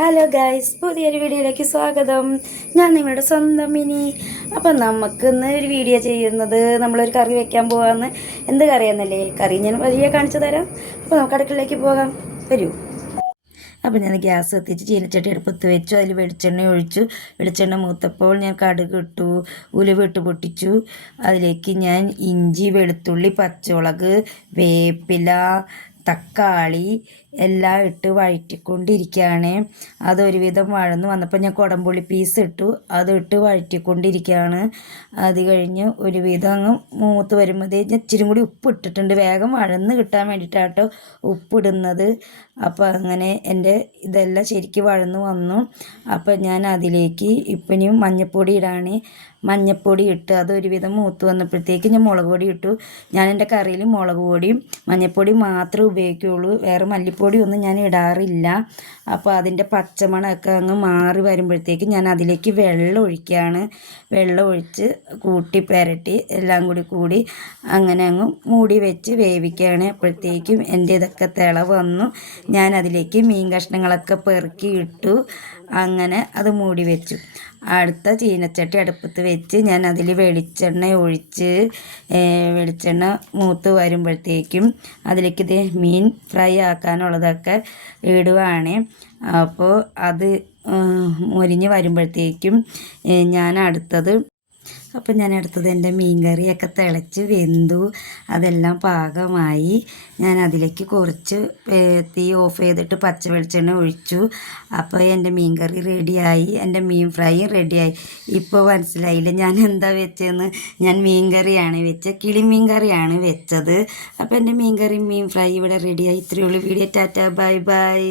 Hello guys, പുതിയൊരു വീഡിയോയിലേക്ക് സ്വാഗതം. ഞാൻ നിങ്ങളുടെ സ്വന്തം മിനി. അപ്പം നമുക്കിന്ന് ഒരു വീഡിയോ ചെയ്യുന്നത് നമ്മളൊരു കറി വെക്കാൻ പോകാമെന്ന്. എന്ത് കറിയാണെന്നല്ലേ? കറി ഞാൻ വലിയ കാണിച്ചു തരാം. അപ്പോൾ നമുക്ക് അടുക്കളയിലേക്ക് പോകാം, വരൂ. അപ്പോൾ ഞാൻ ഗ്യാസ് കത്തിച്ച് ചീനച്ചട്ടി അടുപ്പത്ത് വെച്ചു. അതിൽ വെളിച്ചെണ്ണ ഒഴിച്ചു. വെളിച്ചെണ്ണ മൂത്തപ്പോൾ ഞാൻ കടുക് ഇട്ടു, ഉലുവ ഇട്ട് പൊട്ടിച്ചു. അതിലേക്ക് ഞാൻ ഇഞ്ചി, വെളുത്തുള്ളി, പച്ചമുളക്, വേപ്പില, തക്കാളി എല്ലാം ഇട്ട് വഴറ്റിക്കൊണ്ടിരിക്കുകയാണ്. അതൊരുവിധം വഴന്ന് വന്നപ്പോൾ ഞാൻ കുടംപുളി പീസ് ഇട്ടു, അതിട്ട് വഴറ്റിക്കൊണ്ടിരിക്കുകയാണ്. അത് കഴിഞ്ഞ് ഒരുവിധം അങ്ങ് മൂത്ത് വരുമ്പോഴത്തേ ഞാൻ ഇച്ചിരി കൂടി ഉപ്പ് ഇട്ടിട്ടുണ്ട്. വേഗം വഴന്ന് കിട്ടാൻ വേണ്ടിയിട്ടാട്ടോ ഉപ്പിടുന്നത്. അപ്പോൾ അങ്ങനെ എൻ്റെ ഇതെല്ലാം ശരിക്കും വഴന്ന് വന്നു. അപ്പോൾ ഞാൻ അതിലേക്ക് ഇനിയും മഞ്ഞൾപ്പൊടി ഇടാണ്. മഞ്ഞൾപ്പൊടി ഇട്ട് അതൊരുവിധം മൂത്ത് വന്നപ്പോഴത്തേക്ക് ഞാൻ മുളക് പൊടി ഇട്ടു. ഞാൻ എൻ്റെ കറിയിൽ മുളക് പൊടിയും മഞ്ഞൾപ്പൊടി മാത്രമേ ഉപയോഗിക്കുകയുള്ളൂ, വേറെ മല്ലിപ്പൊടി ഒന്നും ഞാൻ ഇടാറില്ല. അപ്പോൾ അതിൻ്റെ പച്ചമണമൊക്കെ അങ്ങ് മാറി വരുമ്പോഴത്തേക്ക് ഞാൻ അതിലേക്ക് വെള്ളം ഒഴിക്കുകയാണ്. വെള്ളം ഒഴിച്ച് കൂട്ടി പുരട്ടി എല്ലാം കൂടി അങ്ങനെ അങ്ങ് മൂടി വെച്ച് വേവിക്കുകയാണ്. അപ്പോഴത്തേക്കും എൻ്റെ ഇതൊക്കെ തിള വന്നു. ഞാൻ അതിലേക്ക് മീൻ കഷ്ണങ്ങളൊക്കെ പെറുക്കി ഇട്ടു. അങ്ങനെ അത് മൂടി വെച്ചു. അടുത്ത ചീനച്ചട്ടി അടുപ്പത്ത് വെച്ച് ഞാൻ അതിൽ വെളിച്ചെണ്ണ ഒഴിച്ച് വെളിച്ചെണ്ണ മൂത്ത് വരുമ്പോഴത്തേക്കും അതിലേക്ക് ഇതേ മീൻ ഫ്രൈ ആക്കാനുള്ളതൊക്കെ ഇടുവാണ്. അപ്പോൾ അത് മൊരിഞ്ഞ് വരുമ്പോഴത്തേക്കും ഞാൻ അടുത്തത് എൻ്റെ മീൻ കറിയൊക്കെ തിളച്ച് വെന്തു. അതെല്ലാം പാകമായി. ഞാൻ അതിലേക്ക് കുറച്ച് തീ ഓഫ് ചെയ്തിട്ട് പച്ച വെളിച്ചെണ്ണ ഒഴിച്ചു. അപ്പോൾ എൻ്റെ മീൻ കറി റെഡിയായി, എൻ്റെ മീൻ ഫ്രൈയും റെഡിയായി. ഇപ്പോൾ മനസ്സിലായില്ല ഞാൻ എന്താ വെച്ചതെന്ന്? ഞാൻ മീൻ കറിയാണ് വെച്ചത്, കിളിമീൻ കറിയാണ് വെച്ചത്. അപ്പോൾ എൻ്റെ മീൻ കറി മീൻ ഫ്രൈ ഇവിടെ റെഡിയായി. ഇത്രയേ ഉള്ളൂ വീഡിയോ. Tata, bye bye.